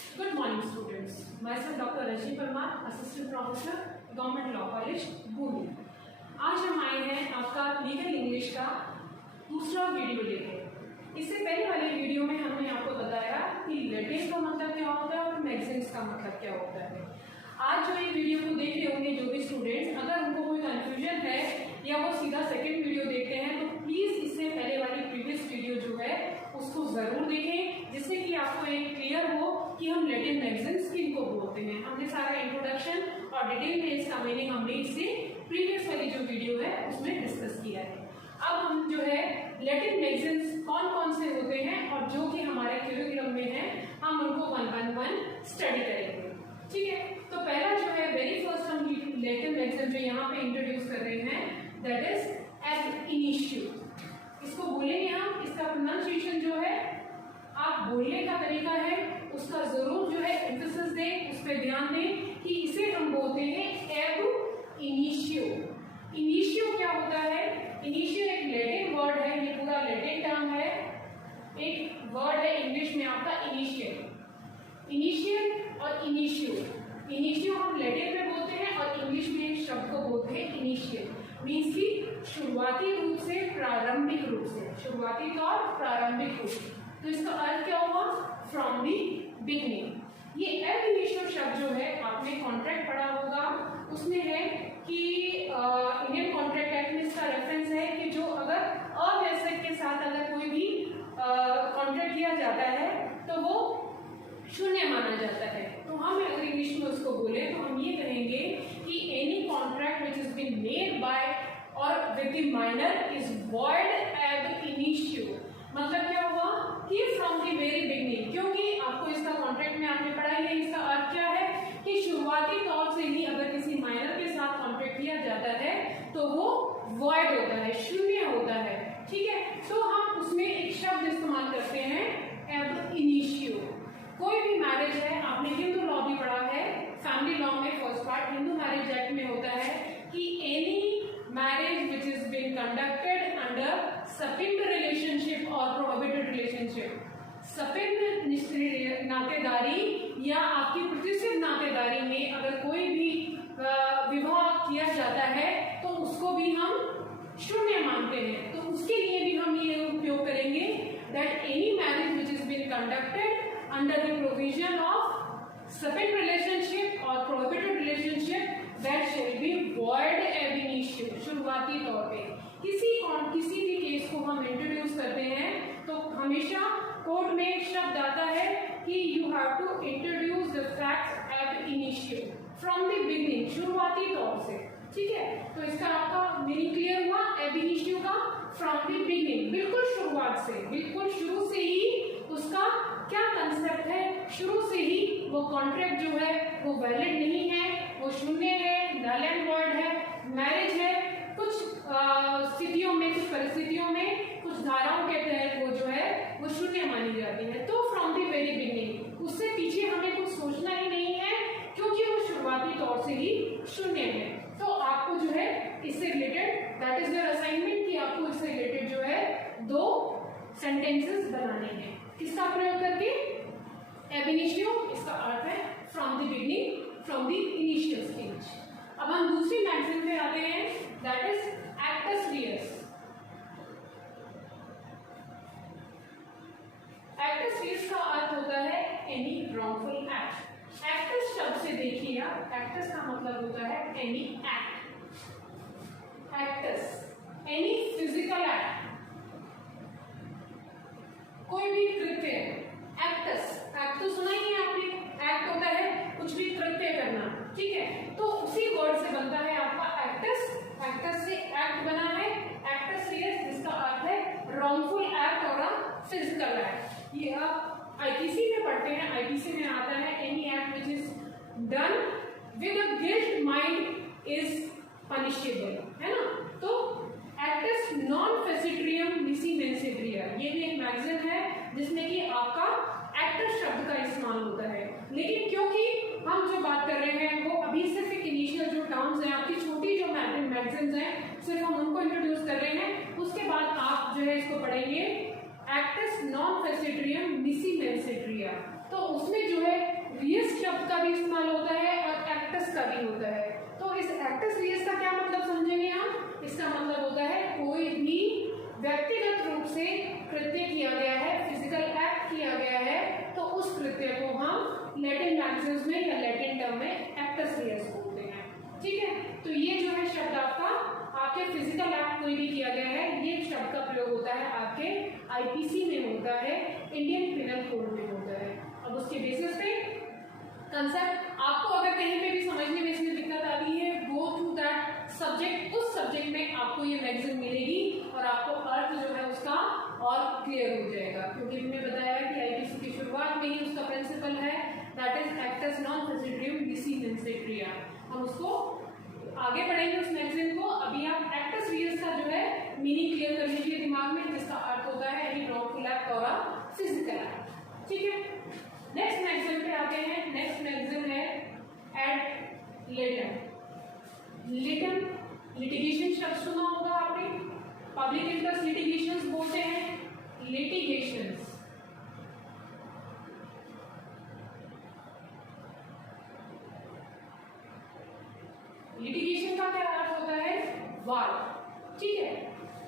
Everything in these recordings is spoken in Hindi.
Good morning, students. Myself Dr. Rajni Parmar, Assistant Professor, Government Law College, Bhumi. आज हम आए हैं आपका लीगल इंग्लिश का दूसरा वीडियो लेके। इससे पहले वाले वीडियो में हमने आपको बताया कि लेटेस्ट का मतलब क्या होता है और मैगजीन्स का मतलब क्या होता है। आज जो ये वीडियो को देख रहे होंगे जो भी स्टूडेंट्स, अगर उनको कोई कंफ्यूजन है या वो सीधा सेकंड वीडियो देखते हैं तो प्लीज इससे पहले वाली प्रीवियस वीडियो जो है उसको जरूर देखें, जिससे कि आपको एक क्लियर हो कि हम लैटिन मैगजीन्स किनको बोलते हैं। हमने सारा इंट्रोडक्शन और डिटेल में इसका मीनिंग हमने इससे प्रीवियस वाली जो वीडियो है उसमें डिस्कस किया है। अब हम जो है लैटिन मैगजीन्स कौन कौन से होते हैं और जो कि हमारे करिकुलम में है हम उनको वन स्टडी करेंगे। ठीक है, तो पहला जो है वेरी फर्स्ट हम लैटिन मैगजीन जो यहाँ पे इंट्रोड्यूस कर रहे हैं दैट इज एब इनिशियो। इसको बोलेंगे हम, इसका प्रोनाउंसिएशन जो है आप बोलने का तरीका है उसका जरूर जो है एम्फेसिस दें, उस पर ध्यान दें कि इसे हम बोलते हैं एब इनिशियो। इनिशियो क्या होता है? इनिशियो एक लैटिन वर्ड है, ये पूरा लैटिन टर्म है, एक वर्ड है इंग्लिश में आपका इनिशियल। इनिशियल और इनिशियो, इनिशियो हम लैटिन में बोलते हैं और इंग्लिश में एक शब्द को बोलते हैं इनिशियल, मीन्स की शुरुआती रूप से, प्रारंभिक रूप से, शुरुआती तौर प्रारंभिक रूप। तो इसका अर्थ क्या हुआ? From the beginning. ये एब इनिशियो शब्द जो है आपने कॉन्ट्रैक्ट पढ़ा होगा, उसमें है कि इंडियन कॉन्ट्रैक्ट एक्ट में इसका रेफरेंस है कि जो अगर अवैतनिक के साथ अगर कोई भी कॉन्ट्रैक्ट किया जाता है तो वो शून्य माना जाता है। तो हम अगर इंग्लिश में उसको बोले तो हम ये कहेंगे कि any contract which is been made by और with the minor is void ab initio. मतलब क्या हुआ कि फ्रॉम द वेरी बिगिनिंग, क्योंकि आपको इसका कॉन्ट्रैक्ट में आपने पढ़ा ही है, इसका अर्थ क्या है कि शुरुआती तौर से ही अगर किसी माइनर के साथ कॉन्ट्रैक्ट किया जाता है तो वो वॉइड होता है, शून्य होता है। ठीक है, तो हम उसमें एक शब्द इस्तेमाल करते हैं एब इनिशियो। कोई भी मैरिज है, आपने हिंदू लॉ भी पढ़ा है, फैमिली लॉ में first part Hindu marriage act में होता है कि any marriage which is been conducted under sapinda relationship और प्रोहिबिटेड रिलेशनशिप। सपिंड नातेदारी या आपकी प्रतिष्ठित नातेदारी में अगर कोई भी विवाह किया जाता है तो उसको भी हम शून्य मानते हैं। तो उसके लिए भी हम ये उपयोग करेंगे that any marriage which is been conducted under the provision of separate relationship or prohibited relationship that shall be void ab initio। शुरुआती तौर पे किसी भी केस को हम इंट्रोड्यूस करते हैं तो हमेशा कोर्ट में एक शब्द आता है कि you have to introduce the facts ab initio, from the beginning, शुरुआती तौर से। ठीक है, तो इसका आपका मीनिंग क्लियर हुआ एब इनिशियो का, फ्रॉम द बिगिनिंग, बिल्कुल शुरुआत से, बिल्कुल शुरू से ही उसका क्या कंसेप्ट है, शुरू से ही वो कॉन्ट्रैक्ट जो है वो वैलिड नहीं है, वो शून्य है, नल एंड वॉइड है, मैरिज है। कुछ स्थितियों में, कुछ परिस्थितियों में, कुछ धाराओं के तहत वो जो है वो शून्य मानी जाती है। तो फ्रॉम द वेरी बिगिनिंग, उससे पीछे हमें कुछ सोचना ही नहीं है क्योंकि वो शुरुआती तौर से ही शून्य है। तो आपको जो है इससे related, that is your assignment कि आपको इससे रिलेटेड जो है दो सेंटेंसेस बनाने हैं। किसका प्रयोग करके? एब इनिशियो, इसका अर्थ है from the beginning, from the initial stage. अब हम दूसरी मैगजीन पे आते हैं that is acts Reis. Acts Reis का अर्थ होता है एनी रॉन्गफुल एक्ट। एक्टस शब्द से देखिए आप, एक्टस का मतलब होता है any act. Acts any physical act, कोई भी कृत्य। एक्टस, एक्ट तो सुना ही है आपने, एक्ट होता है कुछ भी कृत्य करना। ठीक है, तो उसी वर्ड से बनता है आपका एक्टस, एक्टस से एक्ट बना है एक्टस रियस, जिसका अर्थ है रॉन्गफुल एक्ट और फिजिकल एक्ट। ये आप आईपीसी में पढ़ते हैं, आईपीसी में आता है any act which is done with a guilt mind is punishable, है ना। तो एक्टस नॉन फेसिट्रियम निसी मेंसेड्रिया, ये भी एक मैगजीन है जिसमें कि आपका एक्टस शब्द का इस्तेमाल होता है। लेकिन क्योंकि हम जो बात कर रहे हैं वो अभी सिर्फ एक इनिशियल जो टर्म्स हैं, आपकी छोटी जो मैगजीन्स हैं सिर्फ हम उनको इंट्रोड्यूस कर रहे हैं, उसके बाद आप जो है इसको पढ़ेंगे एक्टस नॉन फेसिट्रियम निसी मेंसेड्रिया। तो उसमें जो है इसका मतलब होता है कोई भी व्यक्तिगत रूप से कृत्य किया गया है, फिजिकल एक्ट किया गया है, तो उस कृत्य को हम लैटिन मैक्सिम्स में या लैटिन टर्म में एक्टस रियस बोलते हैं। ठीक है, तो ये जो है शब्द आपके फिजिकल एक्ट कोई भी किया गया है, ये शब्द का प्रयोग होता है आपके आईपीसी में होता है, इंडियन पिनल कोड में होता है। अब उसके बेसिस पे कंसेप्ट आपको अगर कहीं पे भी समझने में इसमें दिक्कत आ रही है, गो थ्रू दैट सब्जेक्ट, उस सब्जेक्ट में आपको ये मैगजीन मिलेगी और आपको अर्थ जो है उसका और क्लियर हो जाएगा, क्योंकि मैंने बताया कि आईपीसी की शुरुआत में ही उसका प्रिंसिपल है दैट इज एक्टस नॉन प्रेसिडियम डिसीनेंसेट्रिया। हम उसको आगे बढ़ेंगे उस मैगजीन को। अभी आप एक्टस रियस का जो है मीनिंग क्लियर कर लीजिए दिमाग में, जिसका अर्थ होता है एनी रॉन्गफुल एक्ट और अ फिजिकल एक्ट। ठीक है, नेक्स्ट मैगजीन पे आते हैं। नेक्स्ट मैगजीन है एड लिटम। लिटम लिटिगेशन शब्द सुना होगा आपने, पब्लिक इंटरेस्ट लिटिगेशंस बोलते हैं, लिटिगेशंस। लिटिगेशन का क्या अर्थ होता है? वाद। ठीक है,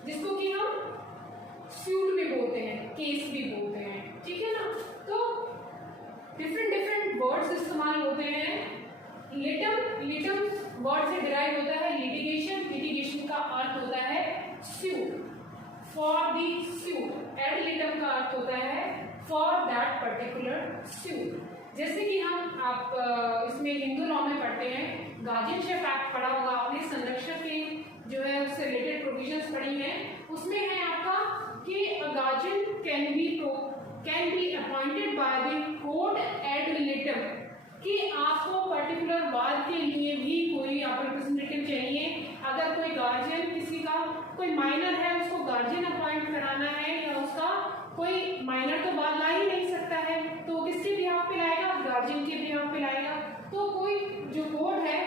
जिसको कि हम सूट भी बोलते हैं, केस भी बोलते हैं। ठीक है ना, तो डिफरेंट वर्ड्स इस्तेमाल होते हैं। लिटम वर्ड से डिराइव होता है लिटिगेशन। लिटिगेशन का अर्थ होता है suit, for the suit. Ad litem का अर्थ होता है फॉर दैट पर्टिकुलर सूट। जैसे कि आप इसमें हिंदू लॉ में पढ़ते हैं, गार्जियनशिप एक्ट पढ़ा होगा आपने, संरक्षक के जो है उससे रिलेटेड प्रोविजंस पढ़ी हैं। उसमें है आपका कि guardian can be appointed by the court ad litem, कि आपको पर्टिकुलर वाद के लिए भी कोई आप रिप्रेजेंटेटिव चाहिए। अगर कोई गार्जियन किसी का कोई माइनर है, उसको गार्जियन अपॉइंट कराना है, या उसका कोई माइनर तो वाद ला ही नहीं सकता है, तो किसके बिहाफ पे लाएगा? गार्जियन के बिहाफ पे लाएगा। तो कोई जो कोर्ट है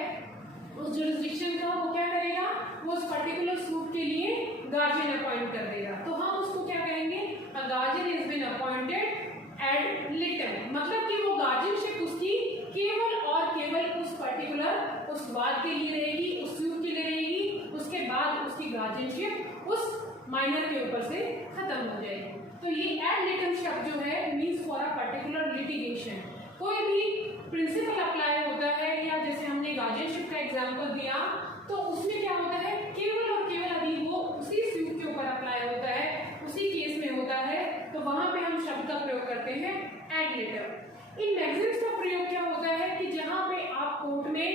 उस जुरिस्डिक्शन का वो क्या करेगा? वो उस पर्टिकुलर सूट के लिए गार्जियन अपॉइंट कर देगा। तो हम उसको क्या कहेंगे? A guardian is been appointed ad litem, मतलब कि वो गार्जियनशिप उसकी केवल और केवल उस पर्टिकुलर उस वाद के लिए रहेगी, उस सूट के लिए रहेगी। उसके बाद उसकी गार्जियनशिप उस माइनर के ऊपर से खत्म हो जाएगी। तो ये एड लिटम शब्द जो है means for a particular litigation. कोई भी प्रिंसिपल अप्लाई होता है, या जैसे हमने गार्जियनशिप का एग्जांपल दिया, तो उसमें क्या होता है? केवल और केवल अभी वो उसी सूट के ऊपर अप्लाई होता है, उसी केस में होता है, तो वहां पे हम शब्द का प्रयोग करते हैं एड लिटम। इन मैगजीन्स का प्रयोग क्या होता है कि जहां पे आप कोर्ट में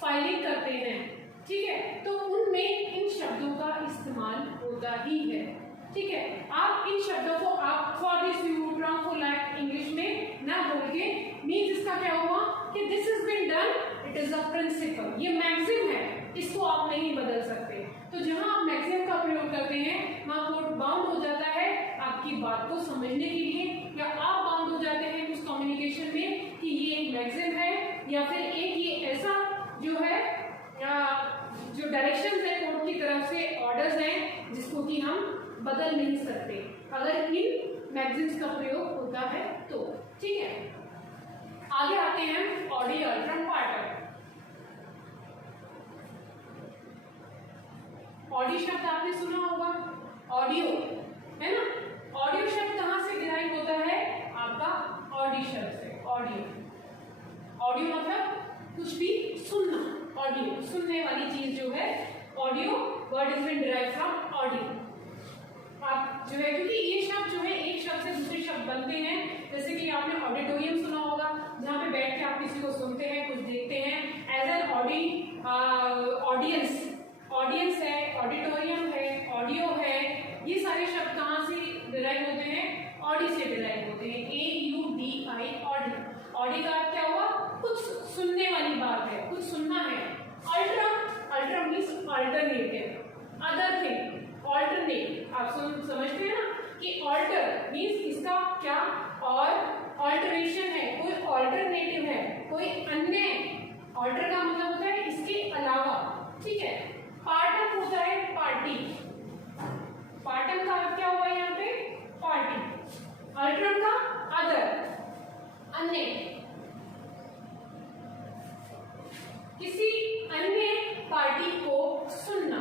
फाइलिंग करते हैं, ठीक है, तो उनमें इन शब्दों का इस्तेमाल होता ही है। ठीक है, आप इन शब्दों को आप for this suit, wrongful act English में ना बोल के मीन्स इसका क्या हुआ कि this is been done, it is a principle. ये मैक्सिम है, इसको आप नहीं बदल सकते। तो जहां आप मैक्सिम का प्रयोग करते हैं वहां कोर्ट बाउंड हो जाता है आपकी बात को समझने के लिए, या आप बाउंड हो जाते हैं उस कम्युनिकेशन में कि ये एक मैक्सिम है, या फिर एक ये ऐसा जो है जो डायरेक्शंस है कोर्ट की तरफ से, ऑर्डर्स हैं, जिसको कि हम बदल नहीं सकते अगर इन मैगजीन्स का प्रयोग होता है तो। ठीक है, आगे आते हैं ऑडियो अल्ट्रम पार्टर। ऑडियो शब्द आपने सुना होगा, ऑडियो है ना। ऑडियो शब्द कहां से डिराइव होता है? आपका ऑडियो शब्द से। ऑडियो मतलब कुछ भी सुनना, ऑडियो सुनने वाली चीज जो है, audio word is been derived from audio. आप जो है, क्योंकि ये शब्द जो है एक शब्द से दूसरे शब्द बनते हैं, जैसे कि आपने ऑडिटोरियम सुना होगा, जहाँ पे बैठ के आप किसी को सुनते हैं, कुछ देखते हैं। एज एन ऑडियंस है, ऑडिटोरियम है, ऑडियो है, ये सारे शब्द कहाँ से डिराइव होते हैं? ऑडी से डिराइव होते हैं। AUDI, Audi. ऑडी का अर्थ क्या हुआ? कुछ सुनने वाली बात है, कुछ सुनना है। Alteram means alternative, other thing, alternate. आप समझते हैं ना कि ऑल्टर मीन्स इसका क्या, और ऑल्टरेशन है, कोई ऑल्टरनेटिव है, कोई अन्य। ऑल्टर का मतलब होता है इसके अलावा। ठीक है, पार्टन होता है पार्टी, पार्टन का अर्थ क्या हुआ यहाँ पे? पार्टी। अल्ट्रम का अदर, अन्य, किसी अन्य पार्टी को सुनना।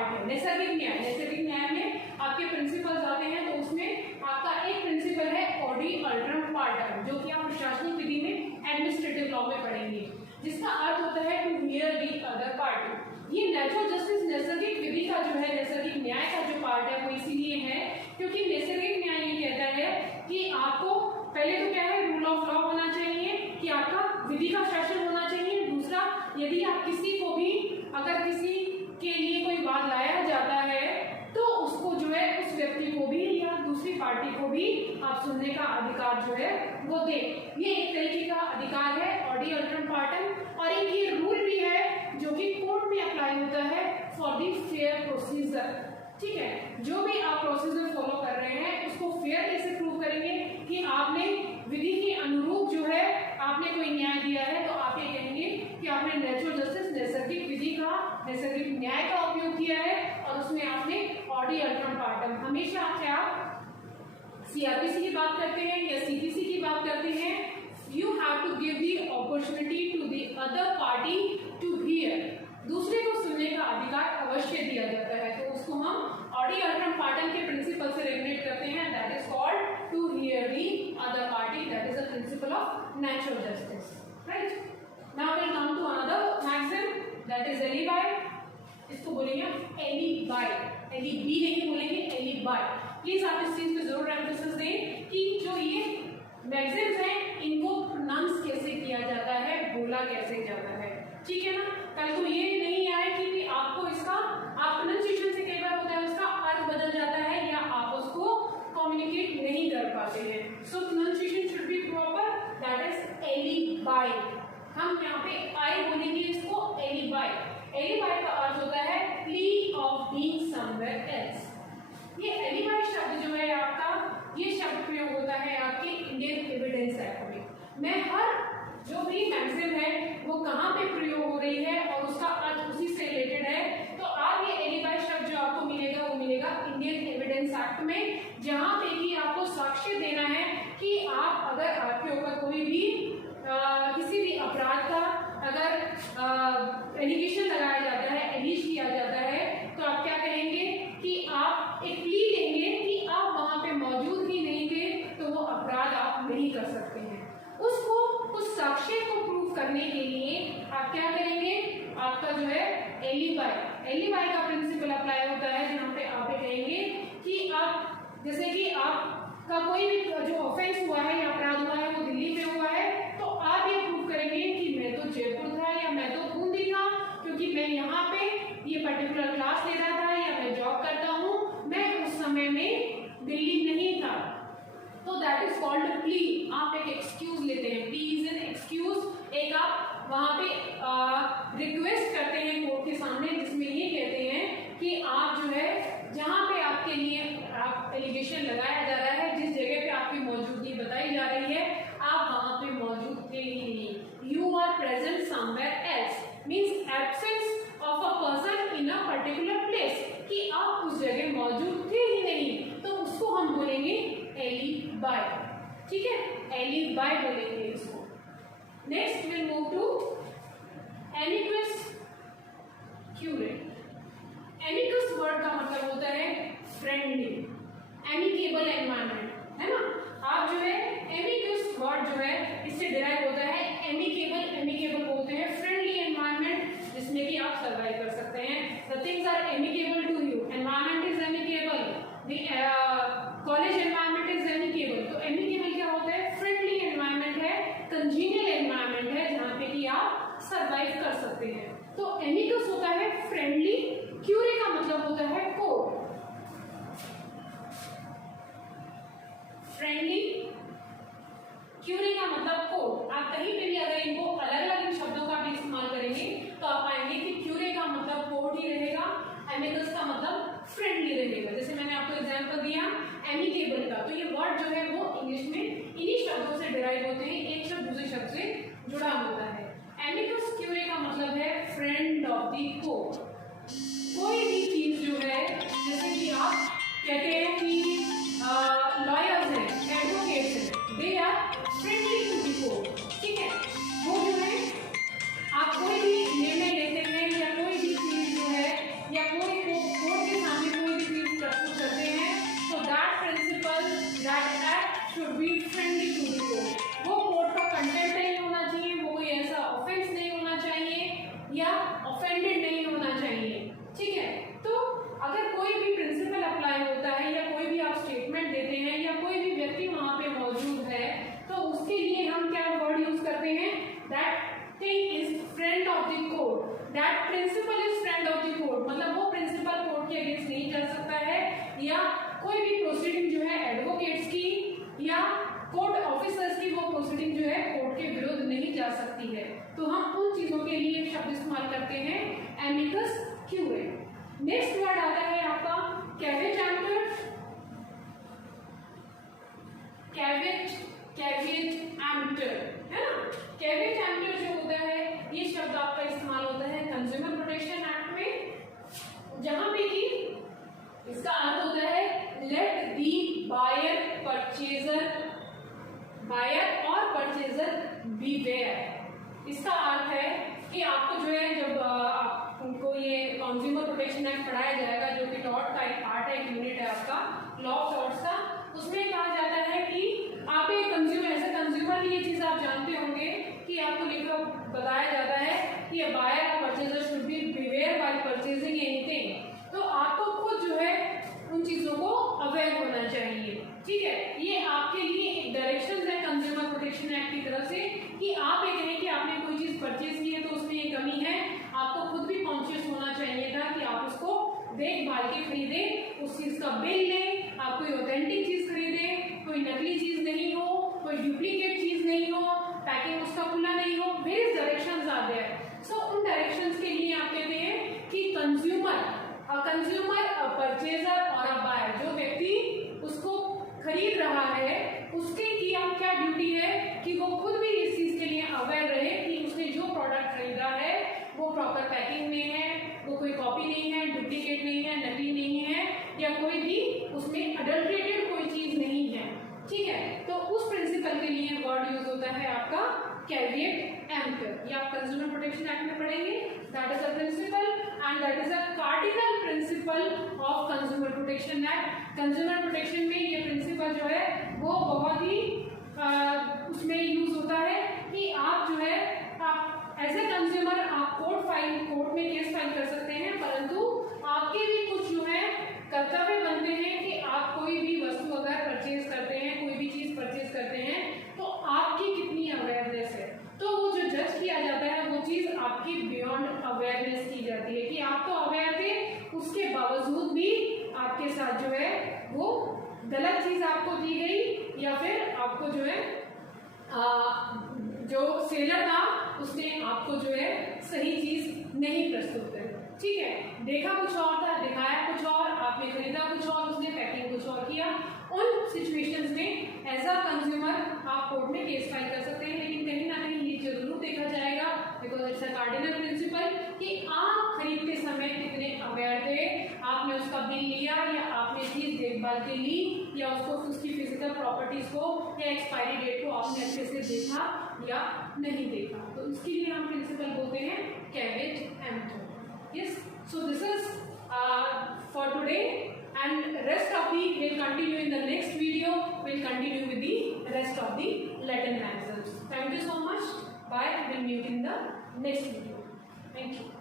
पार्ट है नैसर्गिक न्याय। नैसर्गिक न्याय में आपके प्रिंसिपल्स आते हैं, तो उसमें आपका एक प्रिंसिपल है ऑडी अल्ट्रम पार्टम, जो कि आप प्रशासनिक विधि में एडमिनिस्ट्रेटिव लॉ में पढ़ेंगे, जिसका अर्थ होता है to hear the other party. ये नेचुरल जस्टिस नैसर्गिक विधि का जो है, नैसर्गिक न्याय का जो पार्ट है वो इसीलिए है क्योंकि नैसर्गिक न्याय ये कहता है कि आपको पहले तो क्या है, रूल ऑफ लॉ होना चाहिए, कि आपका विधि का शासन होना चाहिए। दूसरा, यदि आप किसी को भी, अगर किसी के लिए कोई बात लाया जाता है तो उसको जो है, उस व्यक्ति को भी या दूसरी पार्टी को भी आप सुनने का अधिकार जो है वो दे। ये एक तरीके का अधिकार है ऑडी अल्ट्रम पार्टम, और एक ये रूल भी है जो कि कोर्ट में अप्लाई होता है फॉर द फेयर प्रोसीजर। ठीक है, जो भी आप प्रोसीजर फॉलो कर रहे हैं उसको फेयर कैसे प्रूव करेंगे कि आपने विधि के अनुरूप जो है आपने कोई न्याय दिया है, तो आप ये कहेंगे कि आपने नेचुरल जस्टिस नैसर्गिक विधि का, नैसर्गिक न्याय का उपयोग किया है और उसमें आपने ऑडी अल्ट्रम पार्टम। हमेशा क्या सीआरपीसी की बात करते हैं या सीपीसी की बात करते हैं, you have to give the opportunity to the other party to hear. दूसरे को सुनने का अधिकार अवश्य दिया जाता है, तो उसको हम ऑडी अल्ट्रम पार्टम के प्रिंसिपल से रेगुलेट करते हैं, that is called to hear the other party, that is a principle of natural justice, right. Now will come to another maxim, that is alibi. इसको बोलेंगे एलिबाई, एलिबी नहीं बोलेंगे, एलिबाई। प्लीज आप इस चीज पे जरूर एम्फेसिस दें कि जो ये मैक्सिम्स हैं इनको प्रोनाउंस कैसे किया जाता है, बोला कैसे जाता है, ठीक है ना। कल को ये नहीं आए कि आपको इसका, आप प्रोनाउंसिएशन से कई बार होता है उसका अर्थ बदल जाता है या आप उसको कम्युनिकेट नहीं कर पाते हैं। So pronunciation should be proper, that is alibi. हम यहाँ पे आई बोलेंगे इसको एलिबाई। एलिबाई का अर्थ होता है plea of being somewhere else. ये एलिबाई शब्द जो है आपका, ये शब्द प्रयोग होता है आपके इंडियन एविडेंस एक्ट में। मैं हर जो भी मैक्सिम है वो कहाँ पे प्रयोग हो रही है और उसका अर्थ उसी से रिलेटेड है, तो आप ये एलिबाई शब्द जो आपको मिलेगा वो मिलेगा इंडियन एविडेंस एक्ट में, जहाँ पे कि आपको साक्ष्य देना है कि आप, अगर आपके ऊपर कोई भी किसी भी अपराध का अगर एलिगेशन लगाया जाता है, एलिज किया जाता है, तो आप क्या कहेंगे कि आप एक प्ली लेंगे कि आप वहां पे मौजूद ही नहीं थे, तो वो अपराध आप नहीं कर सकते हैं। उसको, उस साक्ष्य को प्रूव करने के लिए आप क्या करेंगे, आपका जो है एलिबाई, एलिबाई का प्रिंसिपल अप्लाई होता है, जहाँ पे आप कहेंगे कि आप, जैसे कि आपका कोई भी जो ऑफेंस हुआ है या अपराध हुआ है वो दिल्ली में हुआ है, तो आप ये प्रूव करेंगे कि मैं तो जयपुर था या मैं तो बूंदी था, क्योंकि मैं यहाँ पे ये पर्टिकुलर क्लास ले रहा था या मैं जॉब करता हूँ, मैं उस समय में दिल्ली नहीं था, तो दैट इज कॉल्ड प्ली। आप एक एक्सक्यूज लेते हैं, प्ली इज एन एक्सक्यूज, एक आप वहाँ पे रिक्वेस्ट करते हैं कोर्ट के सामने, जिसमें ये कहते हैं कि आप जो है, जहाँ पे आपके लिए आप एलिगेशन लगाया जा रहा है, जिस जगह पे आपकी मौजूदगी बताई जा रही है, आप वहाँ पे मौजूद थे ही नहीं। You are present somewhere else means absence of a person in a particular place, कि आप उस जगह मौजूद थे ही नहीं, तो उसको हम बोलेंगे एलिबाई, ठीक है, एलिबाई बोलेंगे इसको। Next will move to amicus curiae. Amicus word का मतलब होता है फ्रेंडली, एमिकेबल एनवायरनमेंट, है ना। आप जो है एमिकस वर्ड जो है इससे डिराइव होता है एमिकेबल, एमिकेबल बोलते हैं फ्रेंडली एनवायरनमेंट जिसमें कि आप सर्वाइव कर सकते हैं। The things are amicable to you, environment is amicable, the college environment is amicable. तो एमिकेबल क्या होता है, फ्रेंडली एनवायरनमेंट है, कंजीनियल एनवायरनमेंट है, जहाँ पे कि आप सर्वाइव कर सकते हैं। तो एमिकस होता है फ्रेंडली, क्यूरे का मतलब होता है कोर्ट। फ्रेंडली, क्यूरे का मतलब कोर्ट। आप कहीं पे भी अगर इनको अलग अलग इन शब्दों का भी इस्तेमाल करेंगे तो आप पाएंगे कि क्यूरे का मतलब कोर्ट ही रहेगा, एमिकस का मतलब फ्रेंडली रहेगा। जैसे मैंने आपको एग्जांपल दिया एमिकेबल का, तो ये वर्ड जो है वो इंग्लिश में इन्हीं शब्दों से डिराइव होते हैं, एक शब्द दूसरे शब्द से जुड़ा होता है। एमिकस क्यूरे का मतलब है फ्रेंड ऑफ द कोर्ट। कोई भी चीज जो है, जैसे कि आप कहते हैं कि लॉयर्स हैं, एडवोकेट्स हैं, they are friendly to the court, ठीक है। वो जो है, आप कोई भी निर्णय लेते हैं या कोई भी चीज जो है या कोई को court, that principle is friend of the court, मतलब वो प्रिंसिपल कोर्ट के अगेंस्ट नहीं जा सकता है, या कोई भी प्रोसीडिंग जो है एडवोकेट्स की या कोर्ट ऑफिसर्स की, वो प्रोसीडिंग जो है कोर्ट के विरुद्ध नहीं जा सकती है। तो हम उन चीजों के लिए शब्द इस्तेमाल करते हैं एमिकस क्यूरे। नेक्स्ट वर्ड आता है आपका कैवेट एम्प्टर। कैवेट एम्प्टर है ना। कैवेट एम्प्टर जो होता है, ये शब्द आपका इस्तेमाल होता है कंज्यूमर प्रोटेक्शन एक्ट में, जहां पे कि इसका अर्थ होता है लेट दी बायर और परचेजर बीवेयर। इसका अर्थ है कि आपको जो है, जब आपको ये कंज्यूमर प्रोटेक्शन एक्ट पढ़ाया जाएगा, जो कि टॉट का एक पार्ट है, एक यूनिट है आपका लॉ ऑफ टॉट्स का, उसमें कहा जाता है कि आप एक कंज्यूमर, एज ए कंज्यूमर ये चीज आप जानते होंगे कि आपको लिखकर बताया जाता है कि बायर और purchaser should be beware while purchasing anything. तो आपको खुद जो है उन चीजों को अवेयर होना चाहिए, ठीक है। ये आपके लिए एक डायरेक्शंस है कंज्यूमर प्रोटेक्शन एक्ट की तरफ से कि आप ये कहें कि आपने कोई चीज परचेज की है तो उसमें ये कमी है, आपको खुद भी कॉन्शियस होना चाहिए था कि आप उसको देखभाल के खरीदे, उस चीज का बिल लें, आप कोई ऑथेंटिक चीज खरीदे, कोई नकली चीज नहीं हो, कोई डुप्लीकेट चीज नहीं हो, पैकिंग उसका खुला नहीं हो। वेरियस डायरेक्शंस आ गए। सो उन डायरेक्शंस के लिए आप कहते हैं कि कंज्यूमर, परचेजर और अ बायर, जो व्यक्ति उसको खरीद रहा है, उसके की आप क्या ड्यूटी है कि वो खुद भी इस चीज के लिए अवेयर रहे कि उसने जो प्रोडक्ट खरीदा है वो प्रॉपर पैकिंग में है, वो कोई कॉपी नहीं है, डुप्लीकेट नहीं है, नकली नहीं है, या कोई भी उसमें अडल्ट्रेटेड कोई चीज नहीं है, ठीक है। तो उस प्रिंसिपल के लिए वर्ड यूज होता है आपका कैवेट एम्प्टर। ये आप कंज्यूमर प्रोटेक्शन एक्ट में पढ़ेंगे। That is a principle and that is a cardinal principle of consumer protection act. Consumer protection में ये प्रिंसिपल जो है वो बहुत ही उसमें यूज होता है कि आप जो है, आप एज ए कंज्यूमर आप कोर्ट में केस फाइल कर सकते हैं, परंतु आपके भी कुछ जो है कर्तव्य बनते हैं कि आप कोई भी वस्तु अगर परचेज करते हैं, कोई भी चीज परचेज करते हैं, तो आपकी कितनी अवेयरनेस है, तो वो जो जज किया जाता है वो चीज आपकी बियॉन्ड अवेयरनेस की जाती है कि आप तो अवेयर थे, उसके बावजूद भी आपके साथ जो है वो गलत चीज आपको दी गई, या फिर आपको जो है जो सेलर था उसने आपको जो है सही चीज नहीं प्रस्तुत करी, ठीक है। देखा कुछ और था, दिखाया कुछ और, आपने खरीदा कुछ और, उसने पैकिंग कुछ और किया। उन सिचुएशंस में एज अ कंज्यूमर आप कोर्ट में केस फाइल कर सकते हैं, लेकिन कहीं ना कहीं ये जरूर देखा जाएगा, because it's a cardinal principle, कि आप खरीदते समय कितने अवेयर थे, आपने उसका बिल लिया या आपने चीज देखभाल के ली, या उसको उसकी फिजिकल प्रॉपर्टीज को या एक्सपायरी डेट को आपने अच्छे से देखा या नहीं देखा। तो इसके लिए हम प्रिंसिपल बोलते हैं कैवेट emptor. Yes, so this is for today, and rest of the will continue in the next video. We'll continue with the rest of the Latin maxims. Thank you so much. Bye. We'll meet in the next video. Thank you.